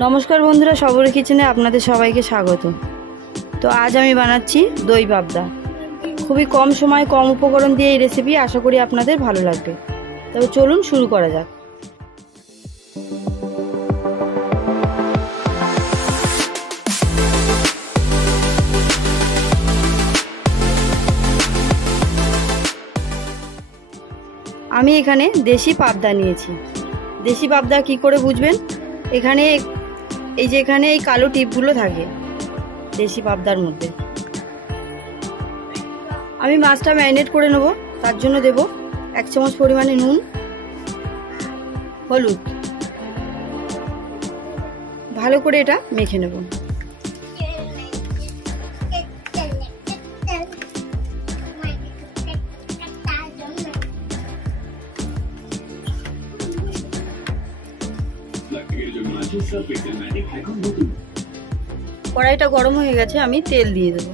নমস্কার বন্ধুরা, সবরি কিচেনে আপনাদের সবাইকে স্বাগত। তো আজ আমি বানাচ্ছি দই পাবদা। খুবই কম সময় কম উপকরণ দিয়ে এই রেসিপি, আশা করি আপনাদের ভালো লাগবে। তবে চলুন শুরু করা যাক। আমি এখানে দেশি পাবদা নিয়েছি। দেশি পাবদা কি করে বুঝবেন? এখানে এই কালো টিপগুলো থাকে দেশি পাবদার মধ্যে। আমি মাছটা ম্যারিনেট করে নেব। তার জন্য দেব 1 চামচ পরিমাণে নুন, হলুদ। ভালো করে এটা মেখে নেব। কড়াইটা গরম হয়ে গেছে, আমি তেল দিয়ে দেব।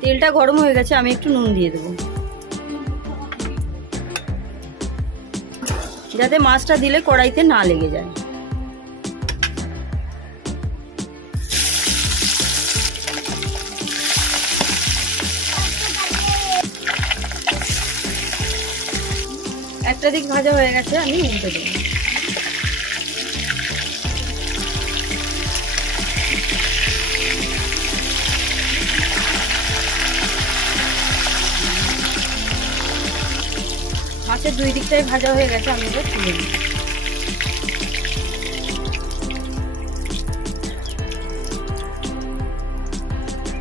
তেলটা গরম হয়ে গেছে, আমি একটু নুন দিয়ে দেব, যাতে মাছটা দিলে কড়াইতে না লেগে যায়। একটা দিক ভাজা হয়ে গেছে, আমি উল্টে দেব। মাছের দুই দিকটাই ভাজা হয়ে গেছে, আমি এটা তুলে দিই।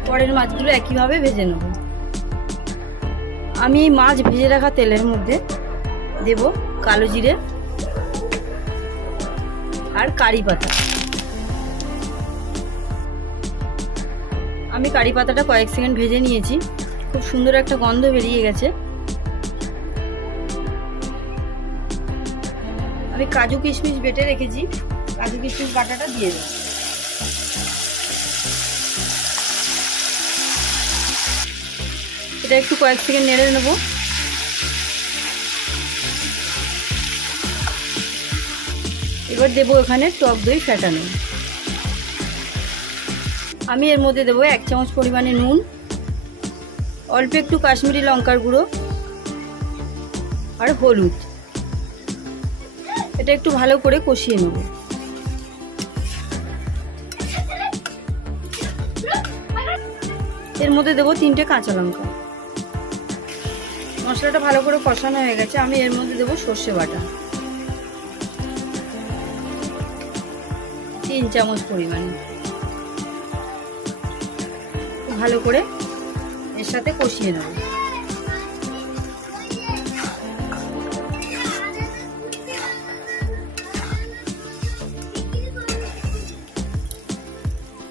পরের মাছগুলো একইভাবে ভেজে নেব। আমি মাছ ভেজে রাখা তেলের মধ্যে দেব কালো জিরে আর কারি পাতা। আমি কারি পাতাটা কয়েক সেকেন্ড ভেজে নিয়েছি। খুব সুন্দর একটা গন্ধ বেরিয়ে গেছে। আমি কাজু কিশমিশ বেটে রেখেছি, কাজু কিশমিশ বাটাটা দিয়ে দেব। এটা একটু কয়েক সেকেন্ড নেড়ে নেব। এবার দেবো এখানে টক দই ফেটানো। আমি এর মধ্যে দেবো 1 চামচ পরিমাণে নুন, অল্প একটু কাশ্মীরি লঙ্কার গুঁড়ো আর হলুদ। এটা একটু ভালো করে কষিয়ে নেব। এর মধ্যে দেবো 3টে কাঁচা লঙ্কা। মশলাটা ভালো করে কষানো হয়ে গেছে, আমি এর মধ্যে দেবো সর্ষে বাটা 3 চামচ পরিমাণে। ভালো করে এর সাথে কষিয়ে নেব।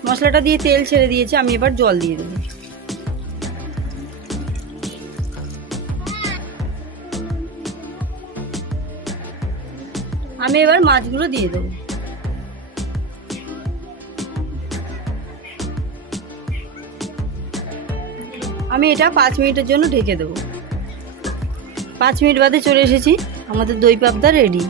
মশলাটা দিয়ে তেল ছেড়ে দিয়েছে, আমি এবার জল দিয়ে দেব। আমি এবার মাছগুলো দিয়ে দেব। আমি এটা 5 মিনিটের জন্য ঢেকে দেব। 5 মিনিট বাদে চলে এসেছি, আমাদের দই পাবদা রেডি।